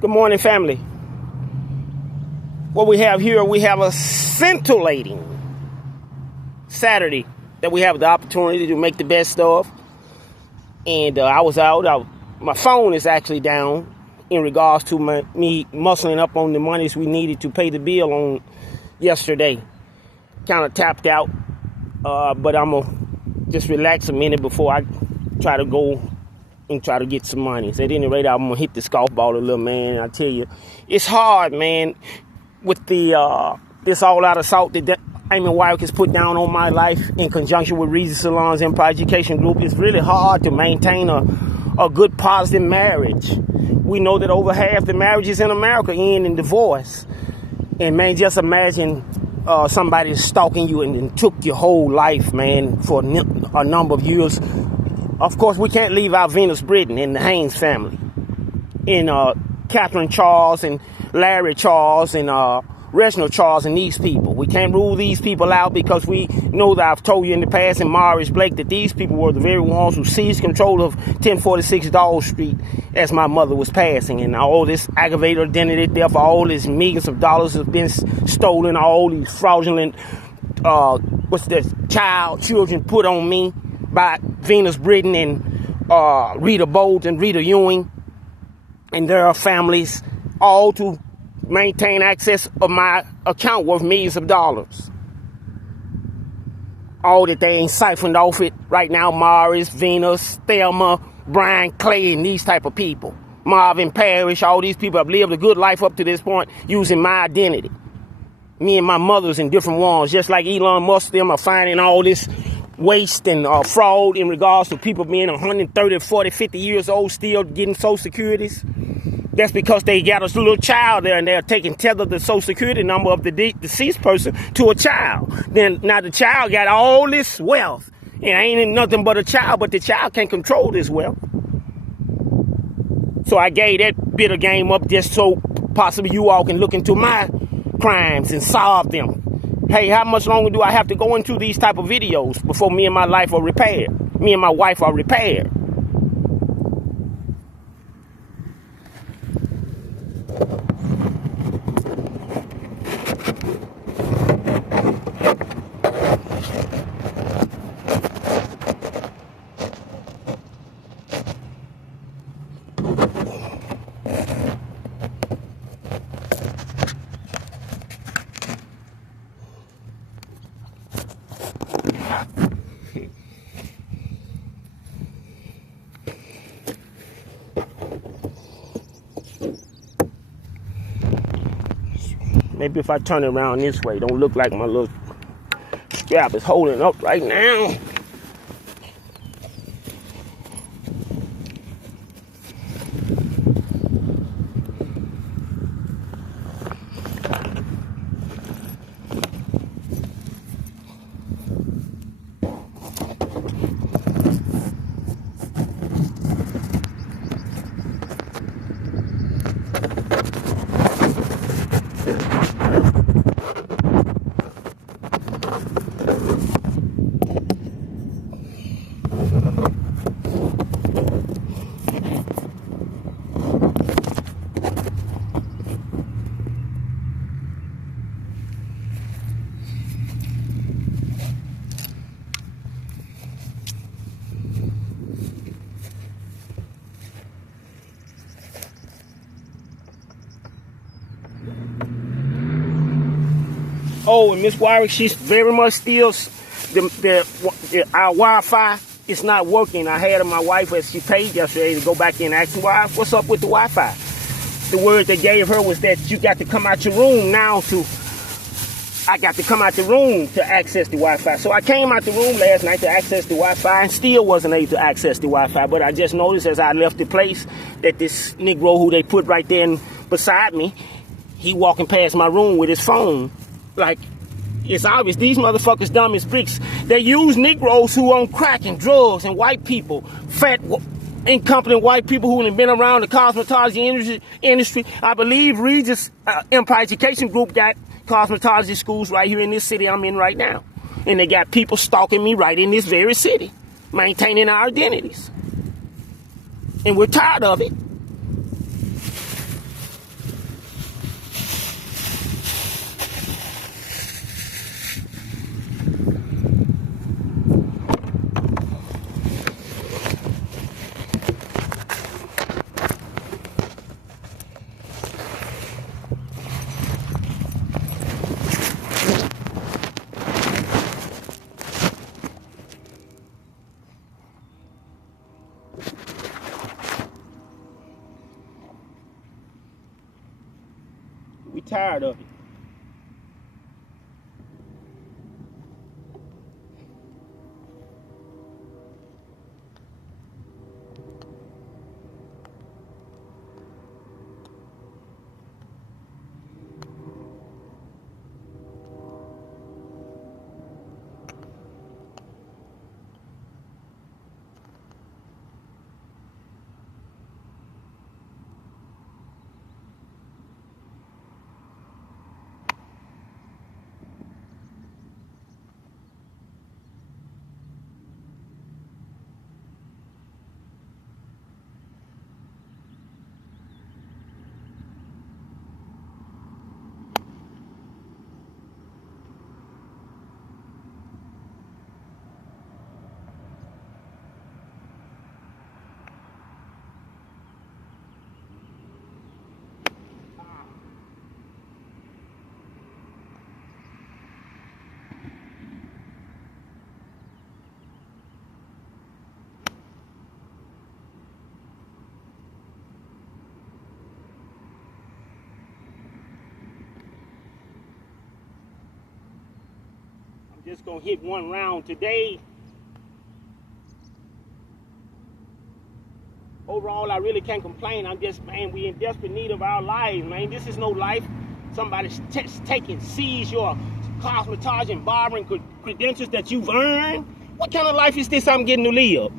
Good morning, family. What we have here, we have a scintillating Saturday that we have the opportunity to make the best of. And I was out. My phone is actually down in regards to me muscling up on the monies we needed to pay the bill on yesterday. Kind of tapped out, but I'm going to just relax a minute before I try to go and try to get some money. So at any rate, I'm going to hit this golf ball a little, man. I tell you, it's hard, man, with the this all-out assault that Amy Wyrick has put down on my life in conjunction with Regis Salon's Empire Education Group. It's really hard to maintain a good, positive marriage. We know that over half the marriages in America end in divorce. And, man, just imagine somebody stalking you and took your whole life, man, for a number of years. Of course, we can't leave out Venus Britton and the Haynes family, and Catherine Charles and Larry Charles and Reginald Charles and these people. We can't rule these people out because we know that I've told you in the past and Morris Blake that these people were the very ones who seized control of 1046 Dawes Street as my mother was passing. And all this aggravated identity theft, all these millions of dollars have been stolen, all these fraudulent, children put on me by Venus Britton and Rita Bolt and Rita Ewing and their families, all to maintain access of my account worth millions of dollars. All that they ain't siphoned off it right now. Morris, Venus, Thelma, Brian Clay, and these type of people. Marvin Parrish, all these people have lived a good life up to this point using my identity. Me and my mother's in different ones, just like Elon Musk, them are finding all this waste and fraud in regards to people being 130, 40, 50 years old still getting Social Securities. That's because they got a little child there and they're taking tether the Social Security number of the deceased person to a child. Then now the child got all this wealth and ain't nothing but a child, but the child can't control this wealth. So I gave that bit of game up just so possibly you all can look into my crimes and solve them. Hey, how much longer do I have to go into these type of videos before me and my life are repaired? Me and my wife are repaired. Maybe if I turn it around this way, don't look like my little scalp is holding up right now. Oh, and Miss Wyrick, she's very much still, our Wi-Fi is not working. I had my wife, as she paid yesterday, to go back in and ask, what's up with the Wi-Fi? The word they gave her was that you got to come out your room now I got to come out the room to access the Wi-Fi. So I came out the room last night to access the Wi-Fi and still wasn't able to access the Wi-Fi. But I just noticed as I left the place that this Negro who they put right there beside me, he walking past my room with his phone. Like, it's obvious these motherfuckers dumb as bricks. They use Negroes who own crack and drugs and white people, fat, incompetent white people who have been around the cosmetology industry. I believe Regis Empire Education Group got cosmetology schools right here in this city I'm in right now. And they got people stalking me right in this very city, maintaining our identities. And we're tired of it. We tired of it. Just gonna hit one round today. Overall, I really can't complain. I'm just, man, we in desperate need of our lives, man. This is no life. Somebody's seize your cosmetology and barbering credentials that you've earned. What kind of life is this I'm getting to live?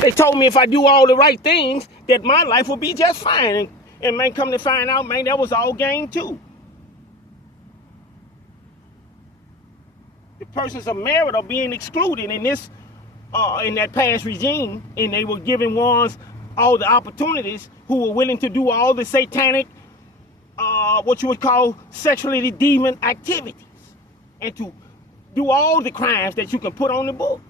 They told me if I do all the right things, that my life will be just fine. And man, come to find out, man, that was all game too. The persons of merit are being excluded in this, in that past regime, and they were giving ones all the opportunities who were willing to do all the satanic, what you would call sexually demon activities, and to do all the crimes that you can put on the book.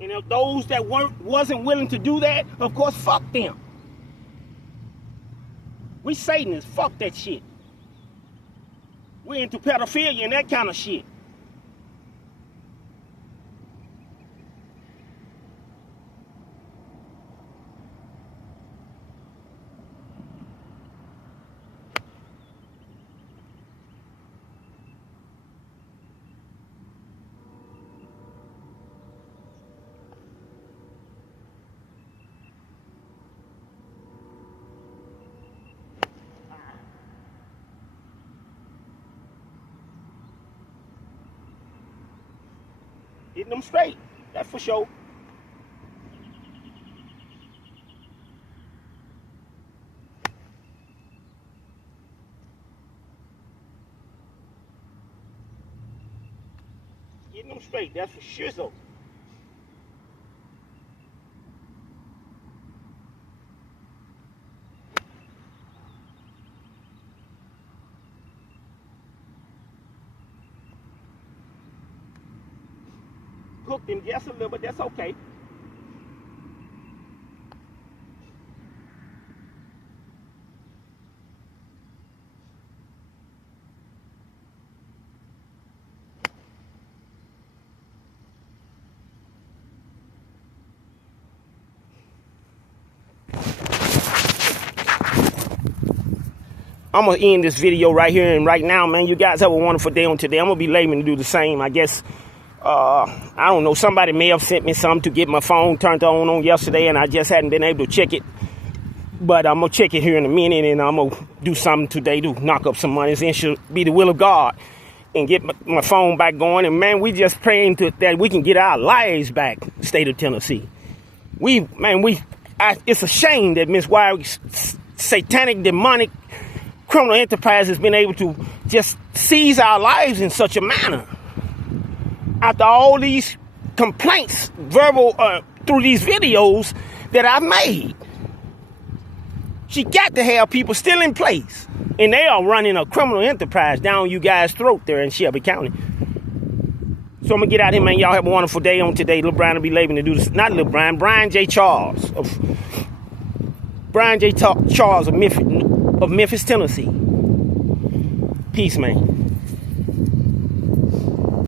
And if those that wasn't willing to do that, of course, fuck them. We Satanists, fuck that shit. We're into pedophilia and that kind of shit. Hitting them straight, that's for sure. Hitting them straight, that's for sure. So. Cooked him just a little bit, that's okay. I'm gonna end this video right here and right now, man. You guys have a wonderful day on today. I'm gonna be leaving to do the same, I guess. I don't know, somebody may have sent me something to get my phone turned on yesterday, and I just hadn't been able to check it. But I'm going to check it here in a minute, and I'm going to do something today to knock up some money. It should be the will of God and get my phone back going. And, man, we just praying that we can get our lives back, state of Tennessee. It's a shame that Miss Wiley's satanic, demonic, criminal enterprise has been able to just seize our lives in such a manner. After all these complaints, verbal, through these videos that I've made. She got to have people still in place. And they are running a criminal enterprise down you guys' throat there in Shelby County. So I'm going to get out here, man. Y'all have a wonderful day on today. Little Brien will be leaving to do this. Not Little Brien, Brien J Charles. Brien J Charles of Memphis, Tennessee. Peace, man.